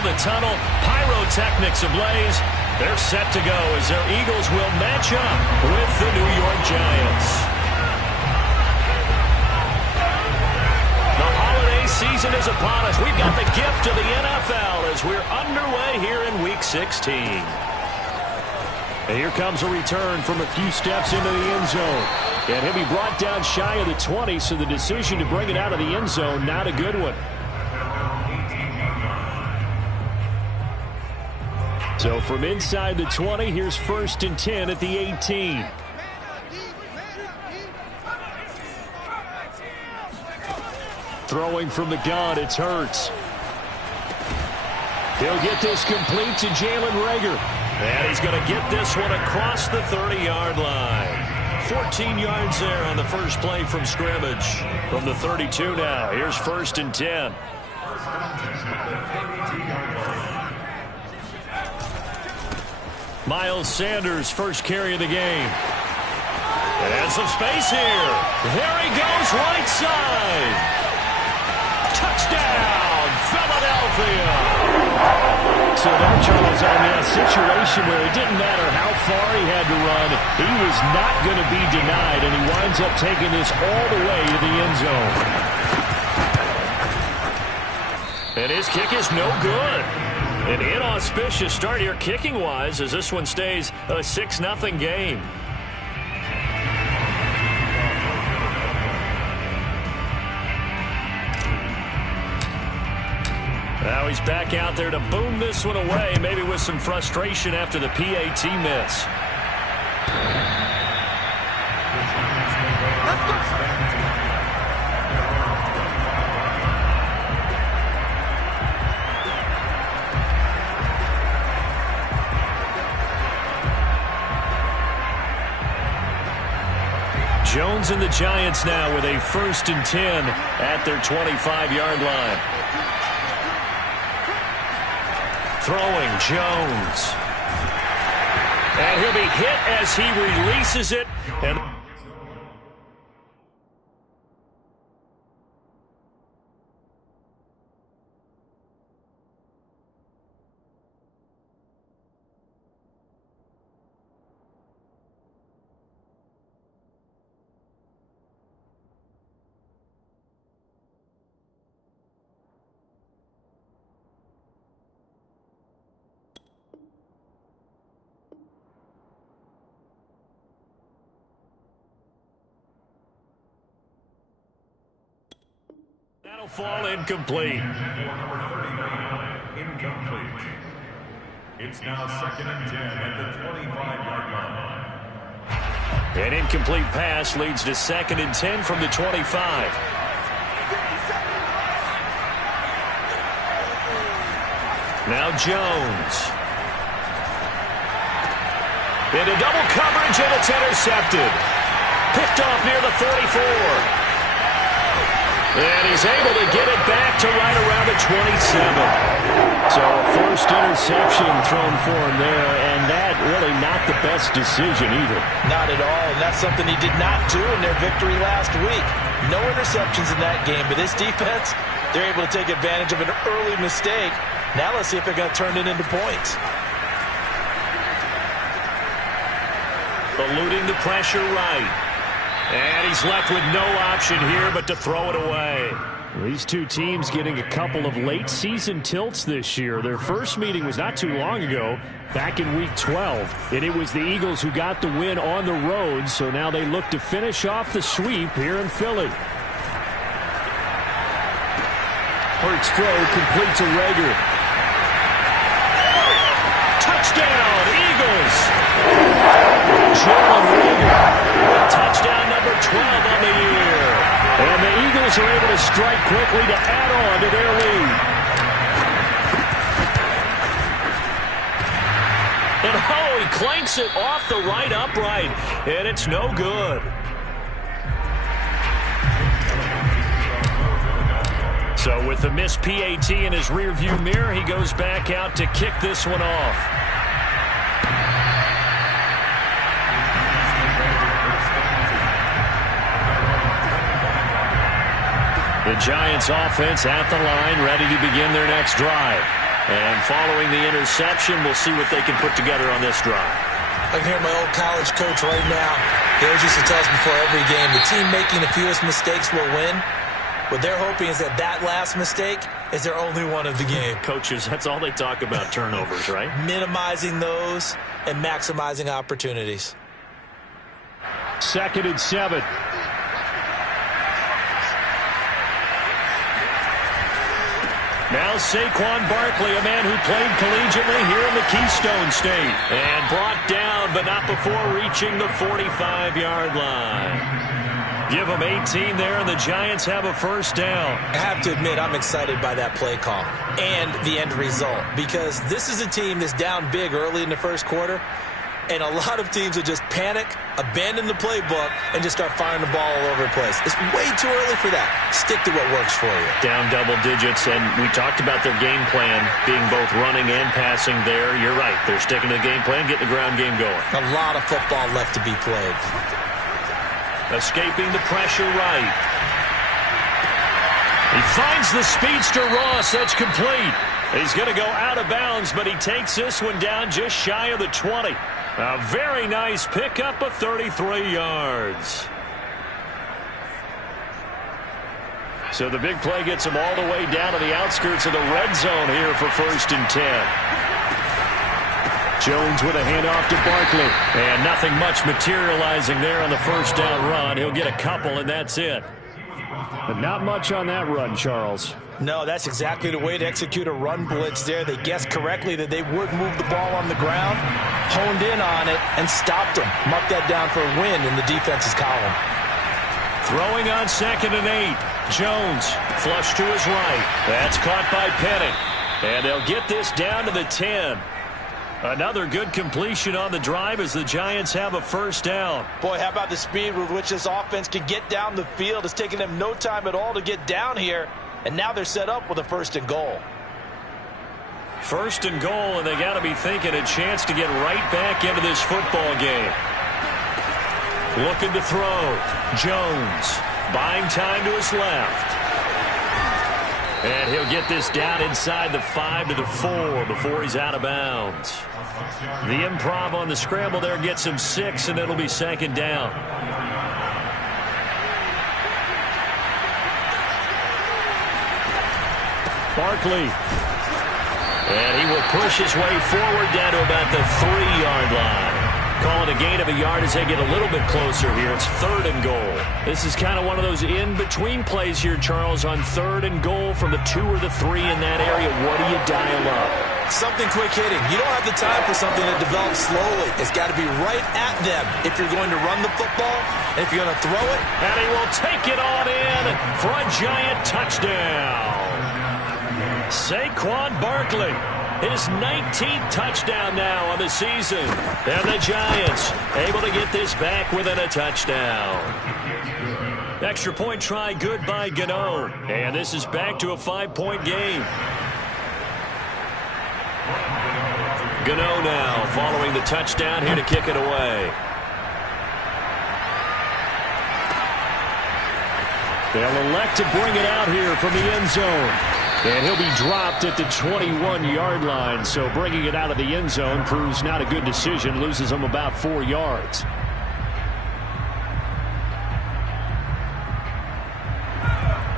of the tunnel, pyrotechnics ablaze. They're set to go as their Eagles will match up with the New York Giants. The holiday season is upon us. We've got the gift of the NFL as we're underway here in Week 16. And here comes a return from a few steps into the end zone. And he'll be brought down shy of the 20, so the decision to bring it out of the end zone, not a good one. So from inside the 20, here's 1st and 10 at the 18. Throwing from the gun, it's Hurts. He'll get this complete to Jalen Reagor. And he's going to get this one across the 30-yard line. 14 yards there on the first play from scrimmage. From the 32 now, here's 1st and 10. Miles Sanders, first carry of the game. And some space here. There he goes, right side. Touchdown, Philadelphia. So now, Charles, on that situation where it didn't matter how far he had to run, he was not going to be denied, and he winds up taking this all the way to the end zone. And his kick is no good. An inauspicious start here kicking-wise as this one stays a 6-0 game. Now he's back out there to boom this one away, maybe with some frustration after the PAT miss. Jones and the Giants now with a 1st and 10 at their 25-yard line. Throwing Jones. And he'll be hit as he releases it. And that'll fall incomplete. Incomplete. It's now 2nd and 10 at the 25-yard line. An incomplete pass leads to 2nd and 10 from the 25. Now Jones. Into double coverage, and it's intercepted. Picked off near the 34. And he's able to get it back to right around the 27. So a forced interception thrown for him there, and that really not the best decision either. Not at all, and that's something he did not do in their victory last week. No interceptions in that game, but this defense, they're able to take advantage of an early mistake. Now let's see if they're going to turn it into points. Eluding the pressure right. And he's left with no option here but to throw it away. These two teams getting a couple of late-season tilts this year. Their first meeting was not too long ago, back in Week 12. And it was the Eagles who got the win on the road, so now they look to finish off the sweep here in Philly. Hurts throw complete to Reagor. Touchdown, Eagles! Jalen Reagor. Touchdown number 12 on the year. And the Eagles are able to strike quickly to add on to their lead. And he clanks it off the right upright, and it's no good. So with the missed PAT in his rearview mirror, he goes back out to kick this one off. The Giants offense at the line, ready to begin their next drive. And following the interception, we'll see what they can put together on this drive. I can hear my old college coach right now. He always used to tell us before every game, the team making the fewest mistakes will win. What they're hoping is that that last mistake is their only one of the game. Coaches, that's all they talk about, turnovers, right? Minimizing those and maximizing opportunities. 2nd and 7. Now Saquon Barkley, a man who played collegiately here in the Keystone State. And brought down, but not before reaching the 45-yard line. Give them 18 there, and the Giants have a first down. I have to admit, I'm excited by that play call and the end result, because this is a team that's down big early in the first quarter, and a lot of teams will just panic, abandon the playbook, and just start firing the ball all over the place. It's way too early for that. Stick to what works for you. Down double digits, and we talked about their game plan being both running and passing there. You're right. They're sticking to the game plan, getting the ground game going. A lot of football left to be played. Escaping the pressure right. He finds the speedster Ross. That's complete. He's going to go out of bounds, but he takes this one down just shy of the 20. A very nice pickup of 33 yards. So the big play gets him all the way down to the outskirts of the red zone here for 1st and 10. Jones with a handoff to Barkley. And nothing much materializing there on the first down run. He'll get a couple, and that's it. But not much on that run, Charles. No, that's exactly the way to execute a run blitz there. They guessed correctly that they would move the ball on the ground, honed in on it, and stopped them. Mark that down for a win in the defense's column. Throwing on 2nd and 8. Jones, flush to his right. That's caught by Penning. And they'll get this down to the 10. Another good completion on the drive as the Giants have a first down. Boy, how about the speed with which this offense can get down the field? It's taken them no time at all to get down here, and now they're set up with a 1st and goal. 1st and goal, and they got to be thinking a chance to get right back into this football game. Looking to throw. Jones buying time to his left. And he'll get this down inside the 5 to the 4 before he's out of bounds. The improv on the scramble there gets him 6, and it'll be 2nd down. Barkley. And he will push his way forward down to about the 3-yard line. Calling a gain of a yard as they get a little bit closer here. It's 3rd and goal. This is kind of one of those in-between plays here, Charles, on 3rd and goal from the 2 or the 3 in that area. What do you dial up? Something quick hitting. You don't have the time for something that develops slowly. It's got to be right at them if you're going to run the football, and if you're going to throw it. And he will take it on in for a Giant touchdown. Saquon Barkley. His 19th touchdown now on the season. And the Giants able to get this back within a touchdown. Extra point try good by Gano. And this is back to a 5-point game. Gano now following the touchdown here to kick it away. They'll elect to bring it out here from the end zone. And he'll be dropped at the 21-yard line. So bringing it out of the end zone proves not a good decision. Loses him about 4 yards.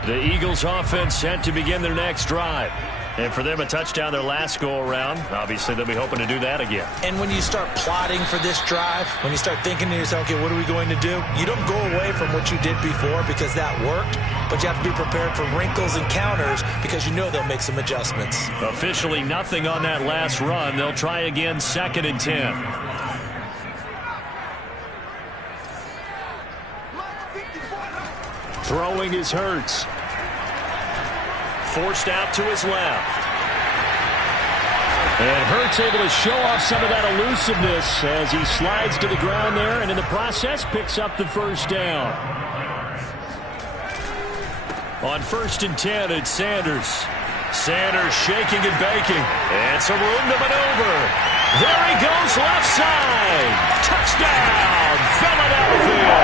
The Eagles offense set to begin their next drive. And for them, a touchdown their last go-around. Obviously, they'll be hoping to do that again. And when you start plotting for this drive, when you start thinking to yourself, okay, what are we going to do? You don't go away from what you did before because that worked, but you have to be prepared for wrinkles and counters because you know they'll make some adjustments. Officially nothing on that last run. They'll try again 2nd and 10. Throwing is Hurts. Forced out to his left. And Hurts able to show off some of that elusiveness as he slides to the ground there, and in the process picks up the first down. On 1st and 10, it's Sanders. Sanders shaking and baking. And some room to maneuver. There he goes, left side. Touchdown, Philadelphia.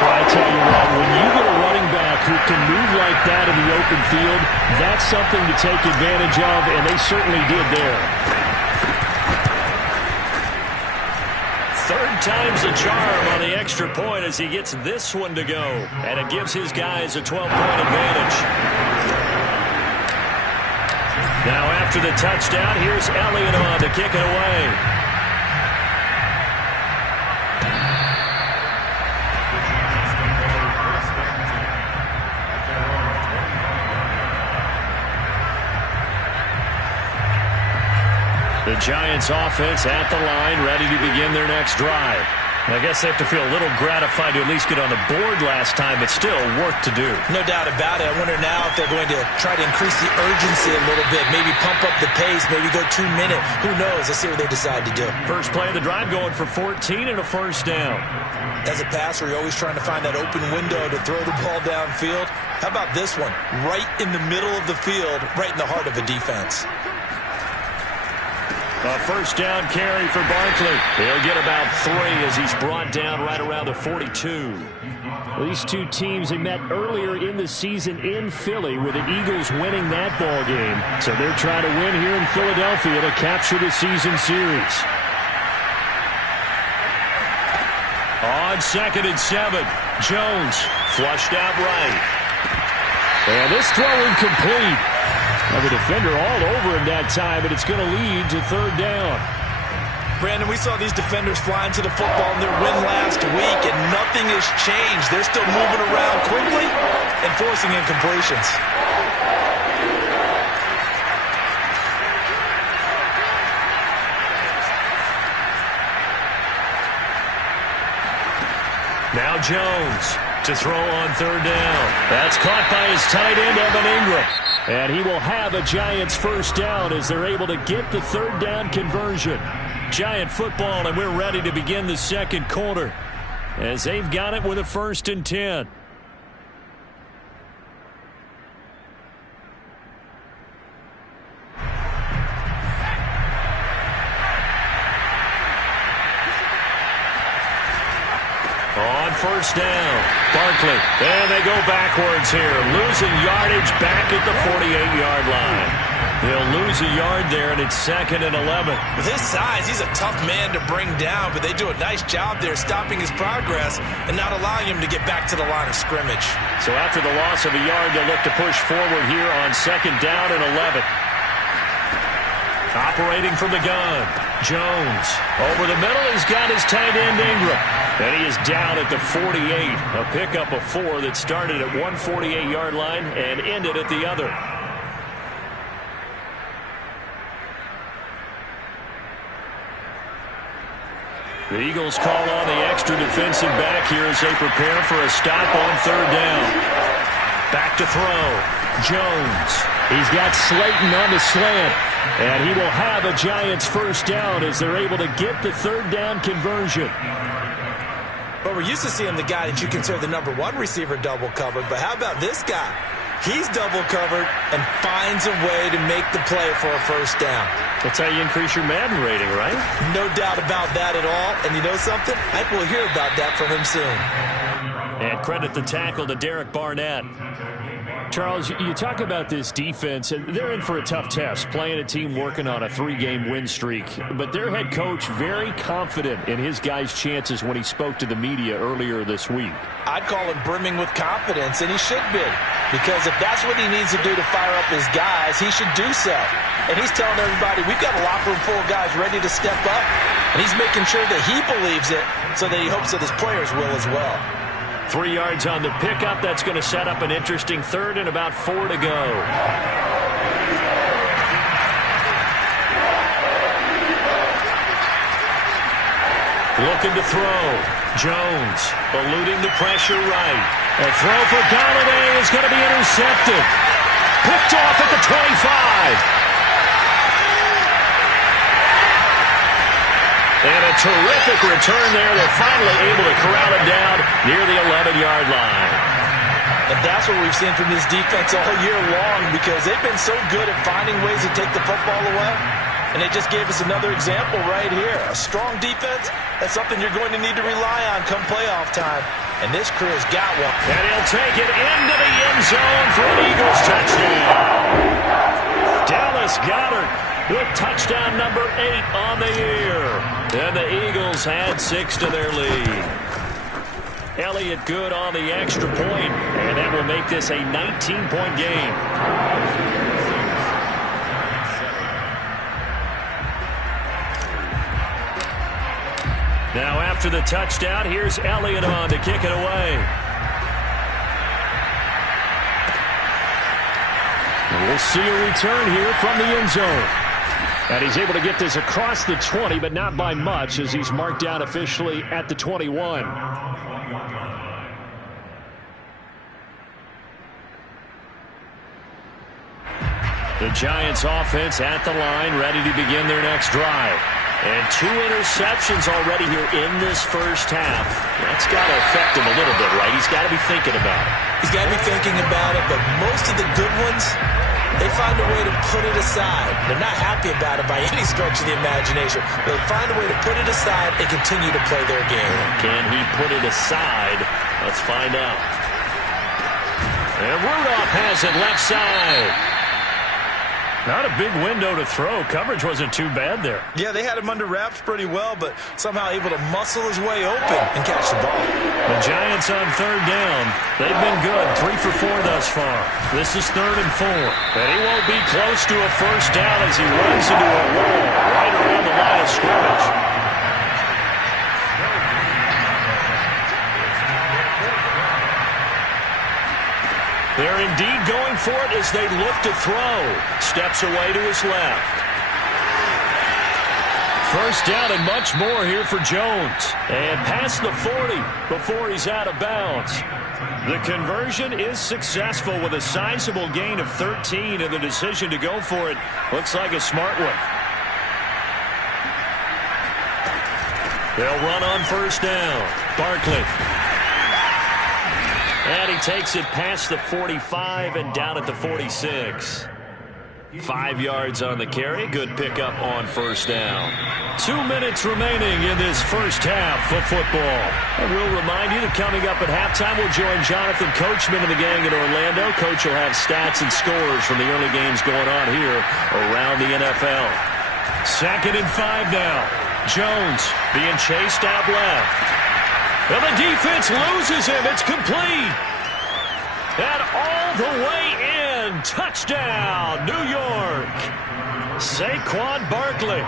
Well, I tell you what, when you get a running back who can move like that in the open field, that's something to take advantage of, and they certainly did there. Third time's the charm on the extra point as he gets this one to go. And it gives his guys a 12-point advantage. Now after the touchdown, here's Elliott on to kick it away. The Giants offense at the line, ready to begin their next drive. I guess they have to feel a little gratified to at least get on the board last time, but still work to do. No doubt about it. I wonder now if they're going to try to increase the urgency a little bit, maybe pump up the pace, maybe go 2 minutes. Who knows? Let's see what they decide to do. First play of the drive going for 14 and a first down. As a passer, you're always trying to find that open window to throw the ball downfield. How about this one? Right in the middle of the field, right in the heart of a defense. A first down carry for Barkley. He'll get about 3 as he's brought down right around the 42. These two teams, they met earlier in the season in Philly with the Eagles winning that ball game. So they're trying to win here in Philadelphia to capture the season series. On 2nd and 7, Jones flushed out right. And this throw incomplete. Well, the defender all over him that time, and it's going to lead to 3rd down. Brandon, we saw these defenders flying to the football in their win last week, and nothing has changed. They're still moving around quickly and forcing incompletions. Now Jones to throw on 3rd down. That's caught by his tight end, Evan Ingram. And he will have a Giants first down as they're able to get the 3rd down conversion. Giant football, and we're ready to begin the second quarter as they've got it with a 1st and 10. On 1st down, Barkley, and they go backwards here, losing yardage back at the 48-yard line. They'll lose a yard there, and it's 2nd and 11. With his size, he's a tough man to bring down, but they do a nice job there stopping his progress and not allowing him to get back to the line of scrimmage. So after the loss of a yard, they'll look to push forward here on 2nd down and 11. Operating from the gun, Jones. Over the middle, he's got his tight end, Ingram. And he is down at the 48. A pickup of 4 that started at one 48-yard line and ended at the other. The Eagles call on the extra defensive back here as they prepare for a stop on 3rd down. Back to throw. Jones. He's got Slayton on the slant. And he will have a Giants first down as they're able to get the 3rd down conversion. Well, we're used to seeing the guy that you consider the #1 receiver double covered, but how about this guy? He's double covered and finds a way to make the play for a first down. That's how you increase your Madden rating, right? No doubt about that at all. And you know something? I think we'll hear about that from him soon. And credit the tackle to Derek Barnett. Charles, you talk about this defense, and they're in for a tough test, playing a team working on a 3-game win streak. But their head coach very confident in his guys' chances when he spoke to the media earlier this week. I'd call him brimming with confidence, and he should be. Because if that's what he needs to do to fire up his guys, he should do so. And he's telling everybody, we've got a locker room full of guys ready to step up. And he's making sure that he believes it so that he hopes that his players will as well. 3 yards on the pickup. That's going to set up an interesting 3rd and about 4 to go. Looking to throw. Jones eluding the pressure right. A throw for Galladay is going to be intercepted. Picked off at the 25. And a terrific return there. They're finally able to corral him down near the 11-yard line. And that's what we've seen from this defense all year long because they've been so good at finding ways to take the football away. And they just gave us another example right here. A strong defense, that's something you're going to need to rely on come playoff time. and this crew's got one. And he'll take it into the end zone for an Eagles touchdown. Dallas Goedert with touchdown number 8 on the year. And the Eagles add 6 to their lead. Elliott good on the extra point, and that will make this a 19-point game. Now after the touchdown, here's Elliott on to kick it away. And we'll see a return here from the end zone. And he's able to get this across the 20, but not by much, as he's marked down officially at the 21. The Giants offense at the line, ready to begin their next drive. And 2 interceptions already here in this first half. That's got to affect him a little bit, right? He's got to be thinking about it. He's got to be thinking about it, but most of the good ones, they find a way to put it aside. They're not happy about it by any stretch of the imagination. They find a way to put it aside and continue to play their game. Can he put it aside? Let's find out. And Rudolph has it left side. Not a big window to throw. Coverage wasn't too bad there. Yeah, they had him under wraps pretty well, but somehow able to muscle his way open and catch the ball. The Giants on 3rd down. They've been good. 3 for 4 thus far. This is 3rd and 4. And he won't be close to a first down as he runs into a wall right around the line of scrimmage. They're indeed going for it as they look to throw. Steps away to his left. First down and much more here for Jones. And past the 40 before he's out of bounds. The conversion is successful with a sizable gain of 13, and the decision to go for it looks like a smart one. They'll run on first down. Barkley. And he takes it past the 45 and down at the 46. 5 yards on the carry. Good pickup on first down. 2 minutes remaining in this first half of football. And we'll remind you that coming up at halftime, we'll join Jonathan Coachman and the gang in Orlando. Coach will have stats and scores from the early games going on here around the NFL. 2nd and 5 now. Jones being chased out left. And the defense loses him. It's complete. And all the way in. Touchdown, New York. Saquon Barkley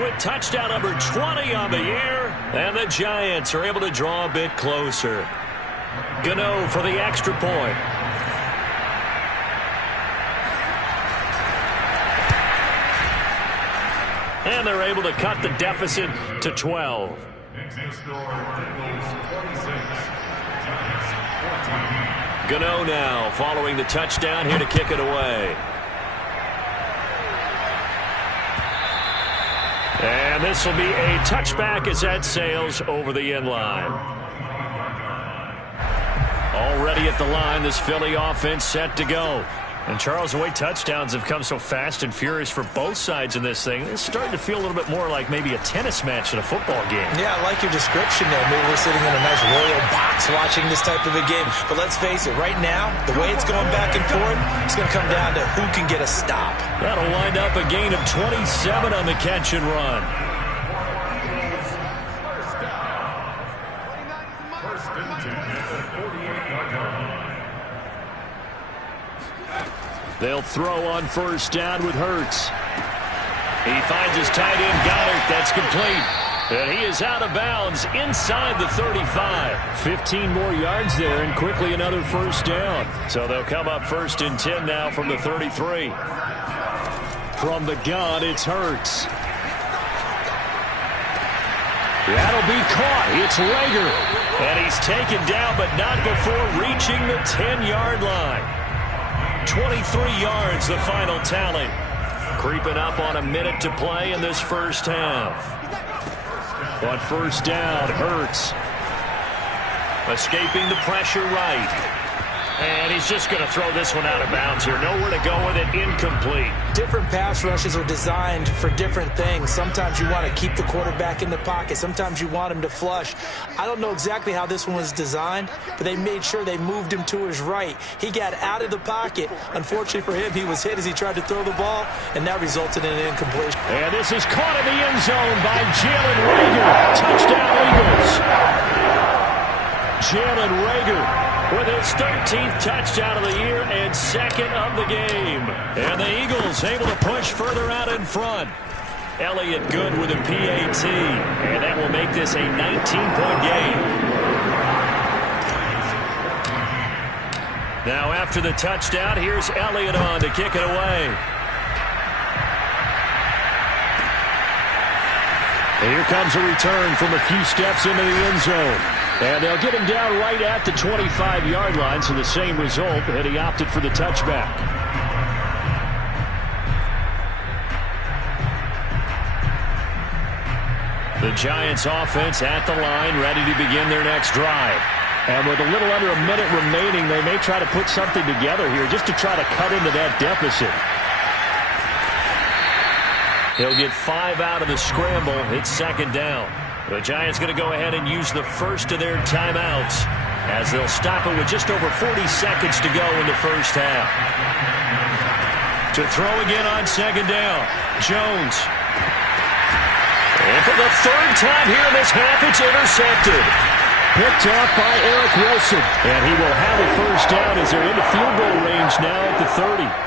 with touchdown number 20 on the year. And the Giants are able to draw a bit closer. Gano for the extra point. And they're able to cut the deficit to 12. Gano now following the touchdown here to kick it away. And this will be a touchback as that sails over the end line. Already at the line, this Philly offense set to go. And Charles, the way touchdowns have come so fast and furious for both sides in this thing, it's starting to feel a little bit more like maybe a tennis match in a football game. Yeah, I like your description there. Maybe we're sitting in a nice royal box watching this type of a game. But let's face it, right now, the way it's going back and forth, it's going to come down to who can get a stop. That'll wind up a gain of 27 on the catch and run. They'll throw on first down with Hurts. He finds his tight end, Goddard. That's complete. And he is out of bounds inside the 35. 15 more yards there and quickly another first down. So they'll come up 1st and 10 now from the 33. From the gun, it's Hurts. That'll be caught. It's Rager. And he's taken down, but not before reaching the 10-yard line. 23 yards, the final tally. Creeping up on a minute to play in this first half. On first down, Hurts. Escaping the pressure right. And he's just going to throw this one out of bounds here. Nowhere to go with it. Incomplete. Different pass rushes are designed for different things. Sometimes you want to keep the quarterback in the pocket. Sometimes you want him to flush. I don't know exactly how this one was designed, but they made sure they moved him to his right. He got out of the pocket. Unfortunately for him, he was hit as he tried to throw the ball, and that resulted in an incompletion. And this is caught in the end zone by Jalen Reagor. Touchdown, Eagles. Jalen Reagor with his 13th touchdown of the year and second of the game. And the Eagles able to push further out in front. Elliott good with a PAT. And that will make this a 19-point game. Now after the touchdown, here's Elliott on to kick it away. And here comes a return from a few steps into the end zone. And they'll get him down right at the 25-yard line, so the same result, and he opted for the touchback. The Giants offense at the line, ready to begin their next drive. And with a little under a minute remaining, they may try to put something together here just to try to cut into that deficit. He'll get 5 out of the scramble. It's second down. The Giants going to go ahead and use the first of their timeouts as they'll stop it with just over 40 seconds to go in the first half. To throw again on second down, Jones. And for the third time here in this half, it's intercepted. Picked off by Eric Wilson. And he will have a first down as they're into field goal range now at the 30.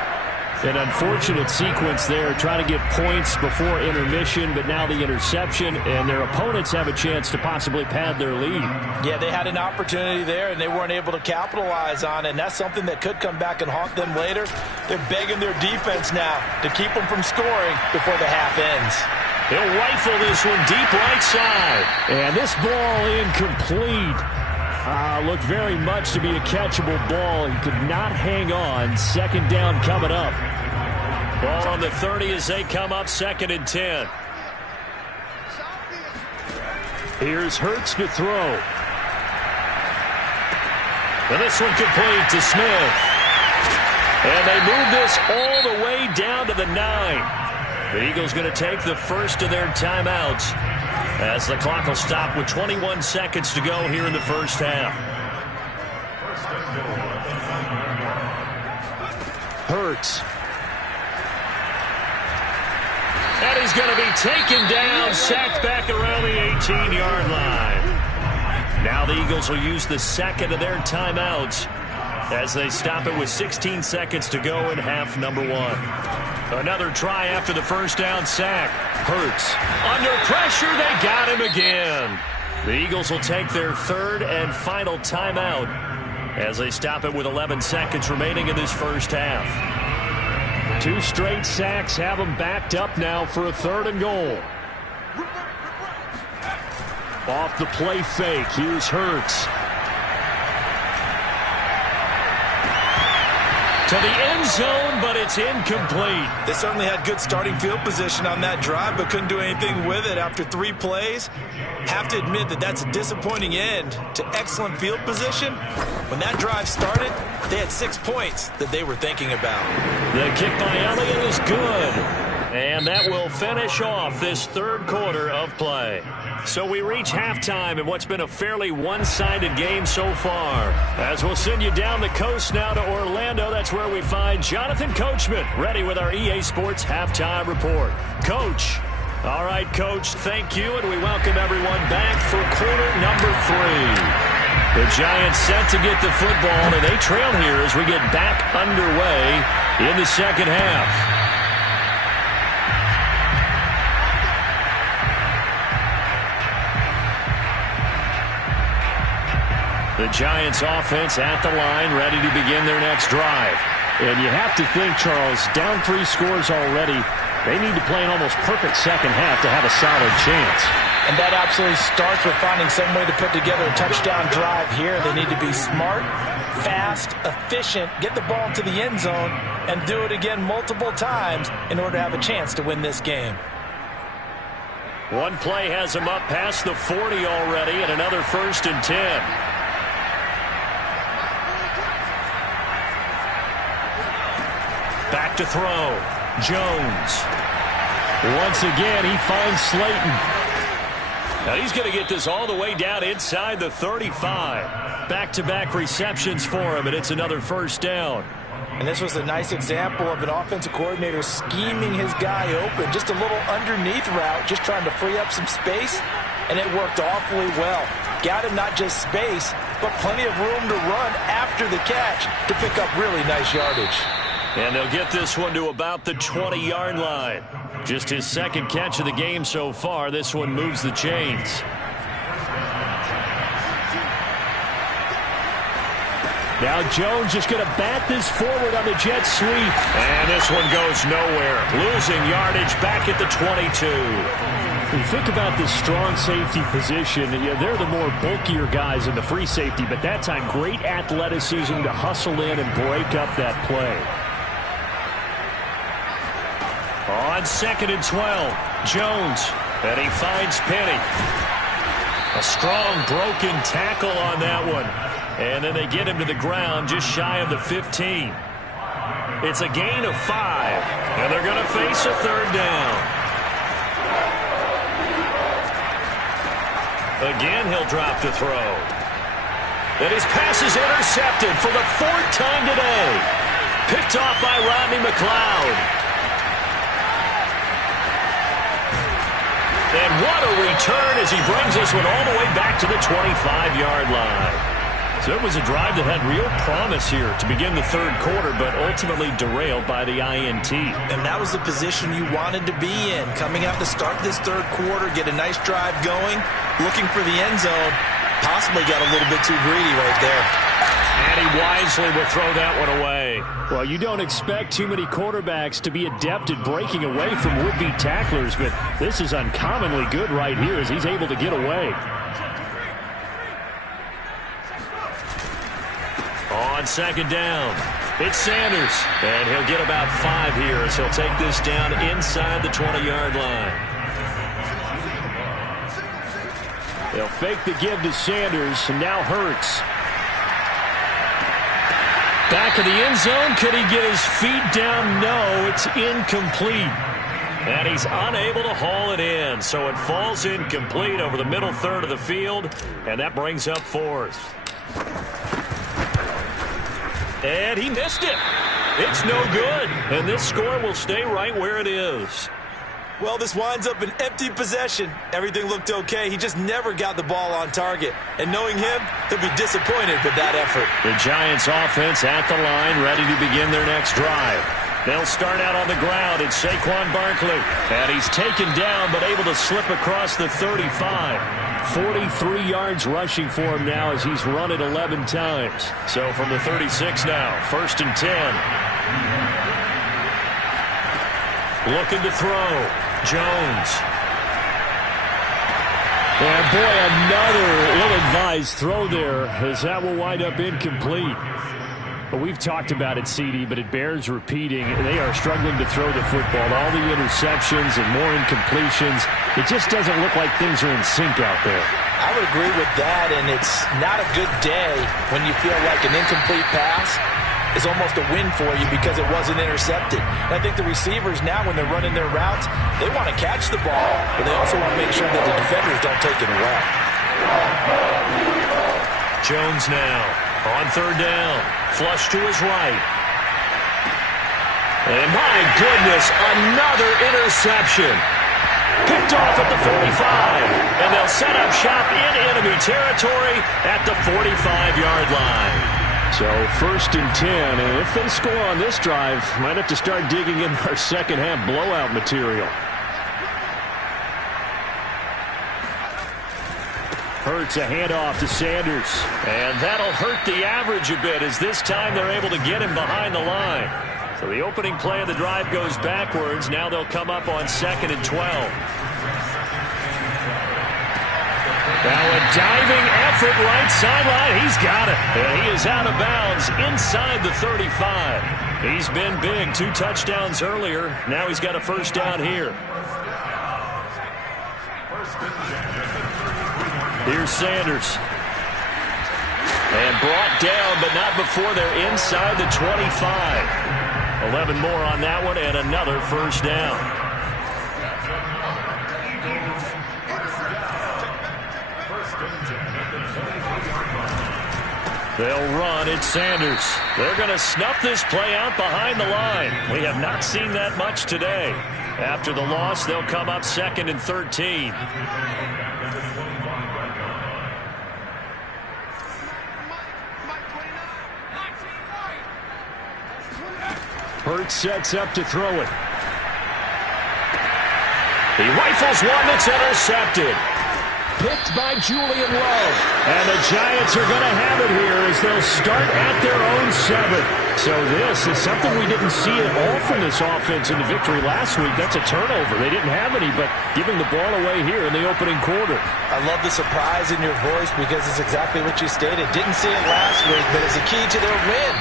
An unfortunate sequence there, trying to get points before intermission, but now the interception, and their opponents have a chance to possibly pad their lead. Yeah, they had an opportunity there, and they weren't able to capitalize on it, and that's something that could come back and haunt them later. They're begging their defense now to keep them from scoring before the half ends. He'll rifle this one deep right side. And this ball incomplete. Looked very much to be a catchable ball. He could not hang on. Second down coming up. Ball on the 30 as they come up, second and 10. Here's Hurts to throw. And this one complete to Smith. And they move this all the way down to the 9. The Eagles going to take the first of their timeouts as the clock will stop with 21 seconds to go here in the first half. Hurts. And he's going to be taken down, sacked back around the 18-yard line. Now the Eagles will use the second of their timeouts as they stop it with 16 seconds to go in half number 1. Another try after the first down sack. Hurts. Under pressure, they got him again. The Eagles will take their third and final timeout as they stop it with 11 seconds remaining in this first half. 2 straight sacks have them backed up now for a third and goal. Off the play fake, here's Hurts. To the end zone, but it's incomplete. They certainly had good starting field position on that drive, but couldn't do anything with it after 3 plays. Have to admit that that's a disappointing end to excellent field position. When that drive started, they had 6 points that they were thinking about. The kick by Elliott is good. And that will finish off this third quarter of play. So we reach halftime in what's been a fairly one-sided game so far. As we'll send you down the coast now to Orlando, that's where we find Jonathan Coachman, ready with our EA Sports Halftime Report. Coach. All right, Coach, thank you, and we welcome everyone back for quarter number 3. The Giants set to get the football, and they trail here as we get back underway in the second half. The Giants offense at the line, ready to begin their next drive. And you have to think, Charles, down 3 scores already, they need to play an almost perfect second half to have a solid chance. And that absolutely starts with finding some way to put together a touchdown drive here. They need to be smart, fast, efficient, get the ball into the end zone, and do it again multiple times in order to have a chance to win this game. One play has them up past the 40 already, and another 1st and 10. to throw. Jones. Once again, he finds Slayton. Now he's going to get this all the way down inside the 35. Back-to-back receptions for him, and it's another first down. And this was a nice example of an offensive coordinator scheming his guy open. Just a little underneath route, just trying to free up some space, and it worked awfully well. Got him not just space, but plenty of room to run after the catch to pick up really nice yardage. And they'll get this one to about the 20-yard line. Just his second catch of the game so far. This one moves the chains. Now Jones just going to bat this forward on the jet sweep. And this one goes nowhere. Losing yardage back at the 22. When you think about this strong safety position, they're the more bulkier guys in the free safety, but that time great athleticism to hustle in and break up that play. On 2nd and 12, Jones, and he finds Penny. A strong broken tackle on that one. And then they get him to the ground just shy of the 15. It's a gain of 5, and they're going to face a third down. Again, he'll drop to throw. And his pass is intercepted for the 4th time today. Picked off by Rodney McLeod. And what a return as he brings this one all the way back to the 25-yard line. So it was a drive that had real promise here to begin the third quarter, but ultimately derailed by the INT. And that was the position you wanted to be in. Coming out to start this third quarter, get a nice drive going, looking for the end zone. Possibly got a little bit too greedy right there. And he wisely will throw that one away. Well, you don't expect too many quarterbacks to be adept at breaking away from would-be tacklers, but this is uncommonly good right here as he's able to get away. On 2nd down, it's Sanders. And he'll get about 5 here as he'll take this down inside the 20-yard line. They'll fake the give to Sanders, and now Hurts. Back of the end zone. Could he get his feet down? No, it's incomplete. And he's unable to haul it in. So it falls incomplete over the middle third of the field. And that brings up 4th. And he missed it. It's no good. And this score will stay right where it is. Well, this winds up an empty possession. Everything looked okay. He just never got the ball on target. And knowing him, he'll be disappointed with that effort. The Giants offense at the line, ready to begin their next drive. They'll start out on the ground. It's Saquon Barkley. And he's taken down, but able to slip across the 35. 43 yards rushing for him now as he's run it 11 times. So from the 36 now, 1st and 10. Looking to throw. Jones. And boy, another ill-advised throw there as that will wind up incomplete. But we've talked about it, CD, but it bears repeating. They are struggling to throw the football. All the interceptions and more incompletions. It just doesn't look like things are in sync out there. I would agree with that, and it's not a good day when you feel like an incomplete pass is almost a win for you because it wasn't intercepted. And I think the receivers now, when they're running their routes, they want to catch the ball, but they also want to make sure that the defenders don't take it away. Jones now on 3rd down. Flush to his right. And my goodness, another interception. Picked off at the 45. And they'll set up shop in enemy territory at the 45-yard line. So 1st and 10, and if they score on this drive, might have to start digging in our second half blowout material. Hurts a handoff to Sanders. And that'll hurt the average a bit as this time they're able to get him behind the line. So the opening play of the drive goes backwards. Now they'll come up on 2nd and 12. Now a diving effort right sideline. He's got it. And he is out of bounds inside the 35. He's been big. 2 touchdowns earlier. Now he's got a first down here. Here's Sanders. And brought down, but not before they're inside the 25. 11 more on that one and another first down. They'll run. It's Sanders. They're going to snuff this play out behind the line. We have not seen that much today. After the loss, they'll come up 2nd and 13. Hurts sets up to throw it. He rifles one that's intercepted. Picked by Julian Love. And the Giants are going to have it here as they'll start at their own 7. So this is something we didn't see at all from this offense in the victory last week. That's a turnover. They didn't have any, but giving the ball away here in the opening quarter. I love the surprise in your voice because it's exactly what you stated. Didn't see it last week, but it's a key to their win.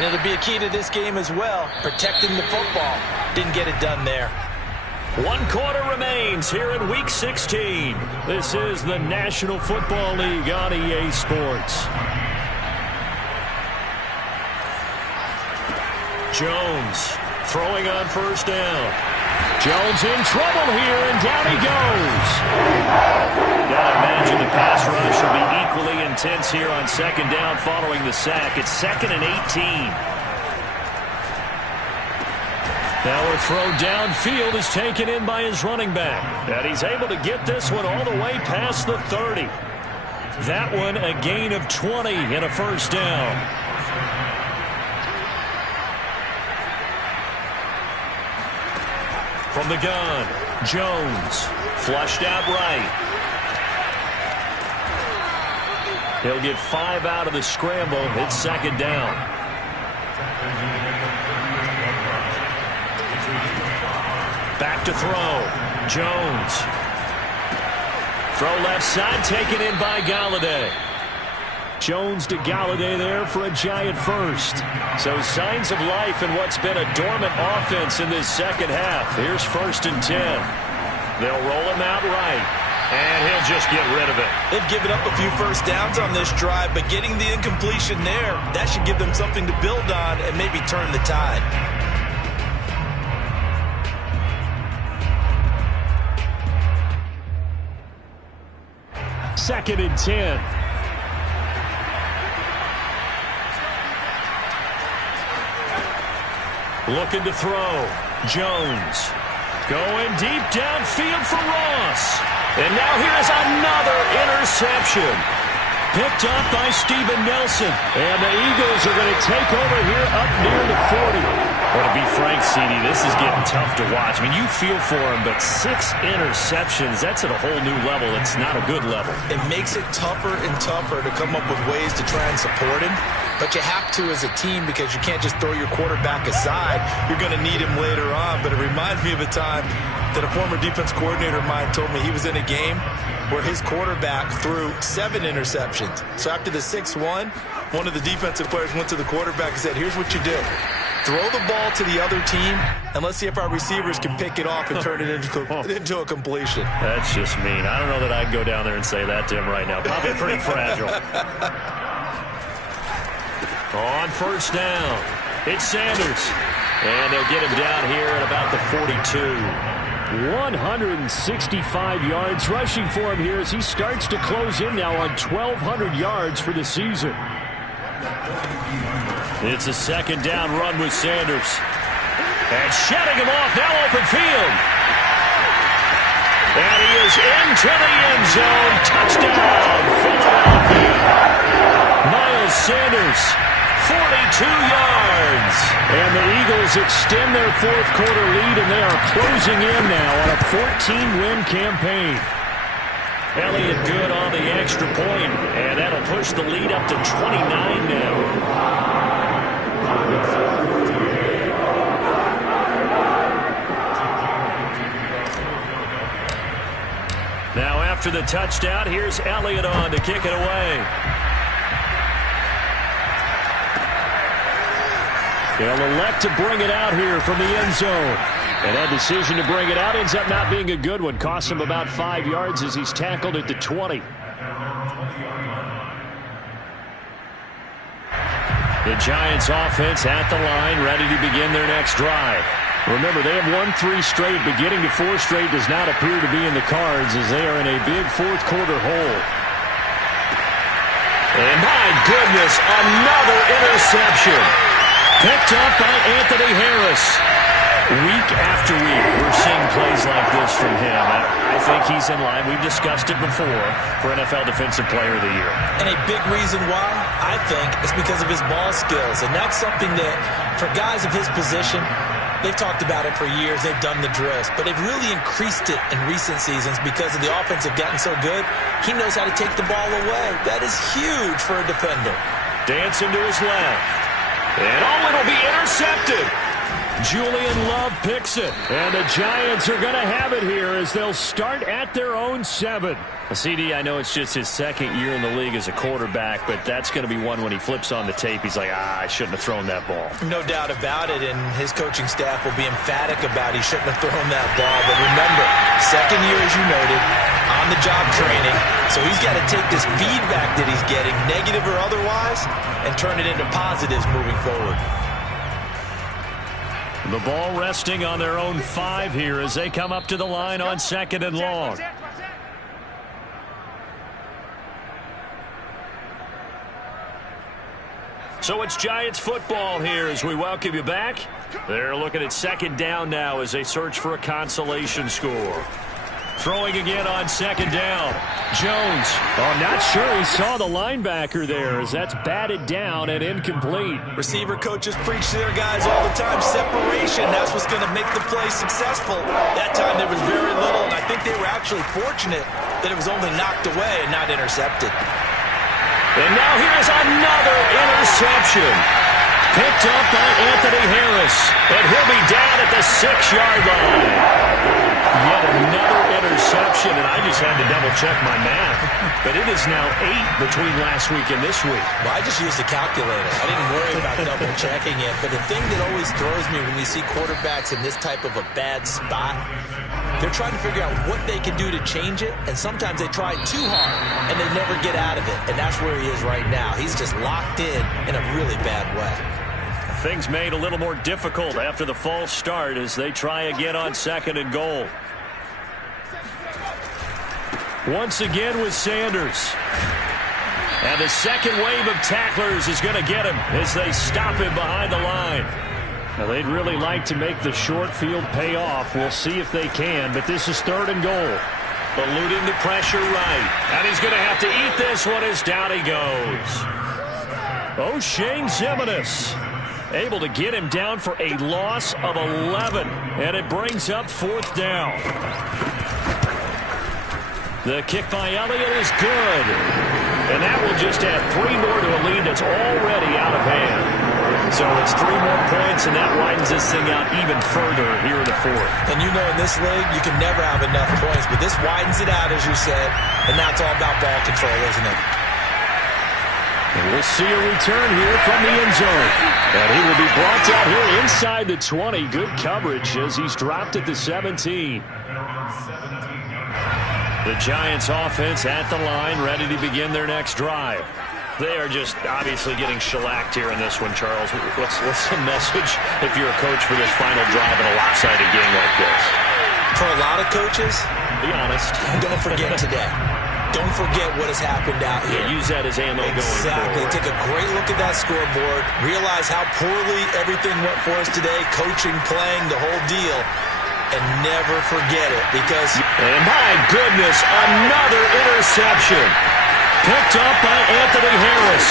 And it'll be a key to this game as well, protecting the football. Didn't get it done there. 1 quarter remains here in Week 16. This is the National Football League on EA Sports. Jones throwing on first down. Jones in trouble here, and down he goes. Gotta imagine the pass rush will be equally intense here on 2nd down following the sack. It's 2nd and 18. Now a throw downfield is taken in by his running back. And he's able to get this one all the way past the 30. That one a gain of 20 and a first down. From the gun, Jones flushed out right. He'll get 5 out of the scramble. It's 2nd down. Back to throw. Jones. Throw left side, taken in by Galladay. Jones to Galladay there for a Giant first. So signs of life in what's been a dormant offense in this second half. Here's 1st and 10. They'll roll him out right. And he'll just get rid of it. They've given up a few first downs on this drive, but getting the incompletion there, that should give them something to build on and maybe turn the tide. 2nd and 10. Looking to throw. Jones. Going deep downfield for Ross. And now here is another interception. Picked up by Steven Nelson. And the Eagles are going to take over here up near the 40. Well, to be frank, CD, this is getting tough to watch. I mean, you feel for him, but 6 interceptions, that's at a whole new level. It's not a good level. It makes it tougher and tougher to come up with ways to try and support him. But you have to as a team because you can't just throw your quarterback aside. You're going to need him later on. But it reminds me of a time that a former defense coordinator of mine told me he was in a game where his quarterback threw 7 interceptions. So after the 6-1, one of the defensive players went to the quarterback and said, here's what you do. Throw the ball to the other team, and let's see if our receivers can pick it off and turn it into a completion. That's just mean. I don't know that I'd go down there and say that to him right now. Probably pretty fragile. On first down, it's Sanders. And they'll get him down here at about the 42. 165 yards rushing for him here as he starts to close in now on 1,200 yards for the season. It's a 2nd down run with Sanders. And shutting him off, now open field. And he is into the end zone. Touchdown, Philadelphia. Miles Sanders, 42 yards. And the Eagles extend their 4th quarter lead, and they are closing in now on a 14-win campaign. Elliott good on the extra point, and that'll push the lead up to 29 now. Now after the touchdown, here's Elliott on to kick it away. They'll elect to bring it out here from the end zone. And that decision to bring it out ends up not being a good one. Costs him about 5 yards as he's tackled at the 20. The Giants offense at the line, ready to begin their next drive. Remember, they have won 3 straight, but getting to 4 straight does not appear to be in the cards as they are in a big fourth-quarter hole. And my goodness, another interception. Picked up by Anthony Harris. Week after week, we're seeing plays like this from him. I think he's in line. We've discussed it before for NFL Defensive Player of the Year. And a big reason why, I think, is because of his ball skills. And that's something that, for guys of his position, they've talked about it for years. They've done the drills. But they've really increased it in recent seasons because of the offense have gotten so good. He knows how to take the ball away. That is huge for a defender. Dancing to his left. And it'll be intercepted. Julian Love picks it. And the Giants are going to have it here as they'll start at their own 7. CD, I know it's just his second year in the league as a quarterback, but that's going to be one when he flips on the tape. He's like, I shouldn't have thrown that ball. No doubt about it, and his coaching staff will be emphatic about he shouldn't have thrown that ball. But remember, second year, as you noted, on-the-job training. So he's got to take this feedback that he's getting, negative or otherwise, and turn it into positives moving forward. The ball resting on their own 5 here as they come up to the line on 2nd and long. So it's Giants football here as we welcome you back. They're looking at 2nd down now as they search for a consolation score. Throwing again on 2nd down. Jones. I'm not sure he saw the linebacker there as that's batted down and incomplete. Receiver coaches preach to their guys all the time. Separation, that's what's going to make the play successful. That time there was very little, and I think they were actually fortunate that it was only knocked away and not intercepted. And now here's another interception. Picked up by Anthony Harris. And he'll be down at the 6-yard line. Yet another interception, and I just had to double-check my math. But it is now 8 between last week and this week. Well, I just used a calculator. I didn't worry about double-checking it. But the thing that always throws me when we see quarterbacks in this type of a bad spot, they're trying to figure out what they can do to change it, and sometimes they try too hard, and they never get out of it. And that's where he is right now. He's just locked in a really bad way. Things made a little more difficult after the false start as they try again on 2nd and goal. Once again with Sanders. And the second wave of tacklers is going to get him as they stop him behind the line. Now, they'd really like to make the short field pay off. We'll see if they can, but this is 3rd and goal. Eluding the pressure right. And he's going to have to eat this one as down he goes. O'Shane Ximines able to get him down for a loss of 11. And it brings up 4th down. The kick by Elliott is good. And that will just add 3 more to a lead that's already out of hand. So it's 3 more points, and that widens this thing out even further here in the 4th. And you know in this league, you can never have enough points, but this widens it out, as you said, and now it's all about ball control, isn't it? And we'll see a return here from the end zone. And he will be brought down here inside the 20. Good coverage as he's dropped at the 17. The Giants offense at the line, ready to begin their next drive. They are just obviously getting shellacked here in this one, Charles. What's the message if you're a coach for this final drive in a lopsided game like this? For a lot of coaches, be honest. Don't forget today. Don't forget what has happened out here. Yeah, use that as ammo going forward. Exactly. Take a great look at that scoreboard. Realize how poorly everything went for us today. Coaching, playing, the whole deal. And never forget it because... And my goodness, another interception. Picked up by Anthony Harris.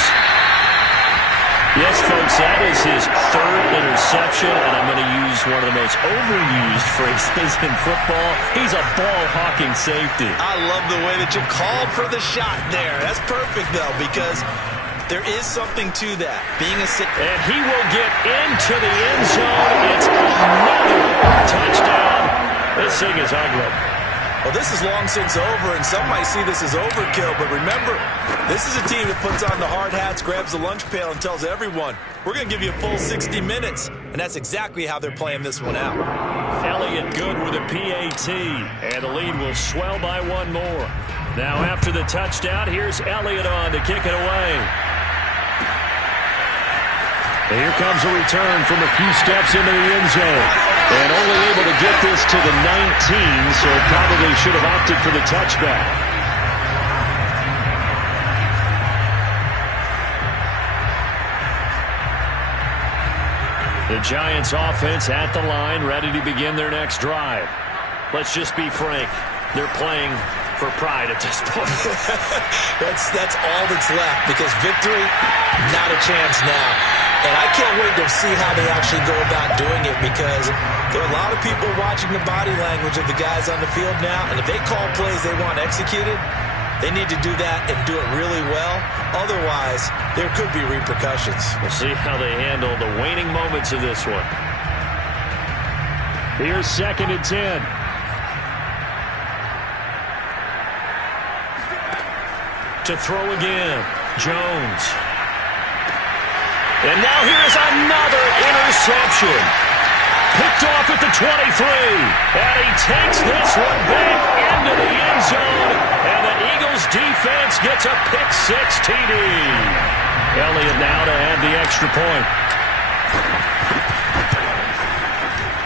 Yes, folks, that is his 3rd interception, and I'm going to use one of the most overused phrases in football. He's a ball-hawking safety. I love the way that you called for the shot there. That's perfect, though, because there is something to that. And he will get into the end zone. It's another touchdown. This thing is ugly. Well, this is long since over, and some might see this as overkill, but remember, this is a team that puts on the hard hats, grabs the lunch pail, and tells everyone, we're going to give you a full 60 minutes, and that's exactly how they're playing this one out. Elliott good with a PAT, and the lead will swell by 1 more. Now after the touchdown, here's Elliott on to kick it away. And here comes a return from a few steps into the end zone. And only able to get this to the 19, so probably should have opted for the touchback. The Giants offense at the line, ready to begin their next drive. Let's just be frank. They're playing for pride at this point. That's all that's left, because victory, not a chance now. And I can't wait to see how they actually go about doing it, because there are a lot of people watching the body language of the guys on the field now, and if they call plays they want executed, they need to do that and do it really well. Otherwise, there could be repercussions. We'll see how they handle the waning moments of this one. Here's 2nd and 10. To throw again, Jones. And now here's another interception. Picked off at the 23. And he takes this one back into the end zone. And the Eagles defense gets a pick-6 TD. Elliott now to add the extra point.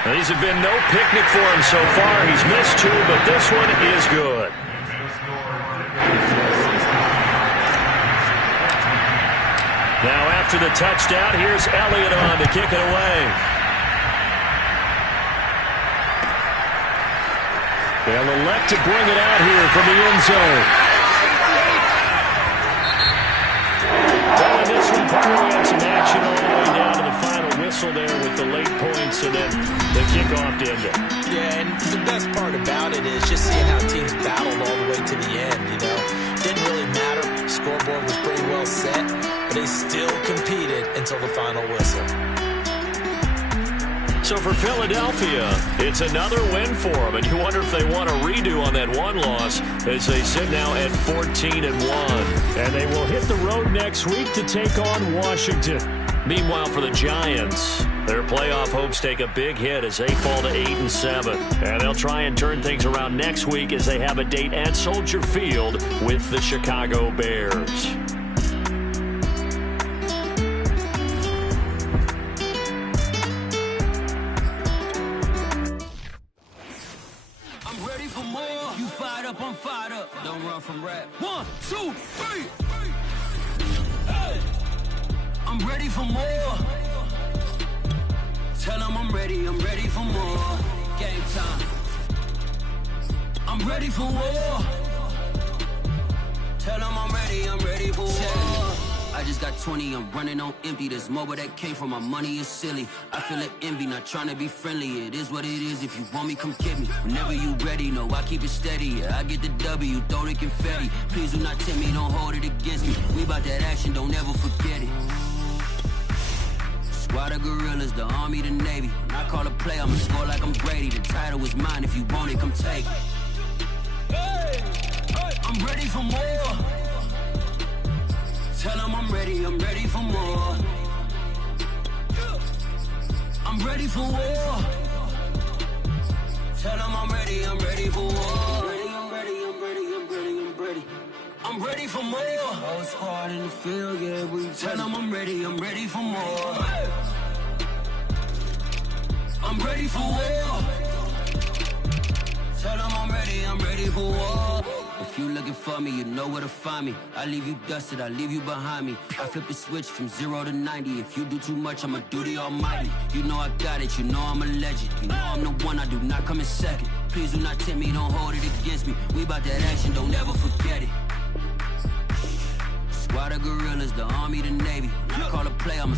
Now, these have been no picnic for him so far. He's missed 2, but this one is good. Now after the touchdown, here's Elliott on to kick it away. They'll elect to bring it out here from the end zone. Well, in this one, Parker, we had some action all the way down to the final whistle there with the late points and then the kickoff to end it. Yeah, and the best part about it is just seeing how teams battled all the way to the end, you know. Didn't really matter. Scoreboard was pretty well set, but they still competed until the final whistle. So for Philadelphia, it's another win for them, and you wonder if they want a redo on that one loss as they sit now at 14-1. And they will hit the road next week to take on Washington. Meanwhile, for the Giants, their playoff hopes take a big hit as they fall to 8-7. And they'll try and turn things around next week as they have a date at Soldier Field with the Chicago Bears. I'm ready for more. You fired up, I'm fired up. Don't run from rap. 1, 2, 3. Hey. I'm ready for more. Tell them I'm ready for more. Game time. I'm ready for war. Tell them I'm ready for war. I just got 20, I'm running on empty. This mobile that came from my money is silly. I feel like envy, not trying to be friendly. It is what it is, if you want me, come get me. Whenever you ready, no, I keep it steady. Yeah, I get the W, throw the confetti. Please do not tempt me, don't hold it against me. We about that action, don't ever forget it. Squad of gorillas, the army, the navy. When I call a play, I'ma score like I'm Brady. The title is mine, if you want it, come take it. Hey, hey. I'm ready for more. Tell them I'm ready for more. I'm ready for war. Tell them I'm ready for war. I'm ready for more. Whole squad in the field, yeah, we tell them I'm ready for more. I'm ready for war. Tell them I'm ready for war. If you looking for me, you know where to find me. I leave you dusted, I leave you behind me. I flip the switch from 0 to 90. If you do too much, I'ma do the almighty. You know I got it, you know I'm a legend. You know I'm the one, I do not come in second. Please do not tempt me, don't hold it against me. We about that action, don't ever forget it. Squad of gorillas, the army, the navy. When I call a play, I'ma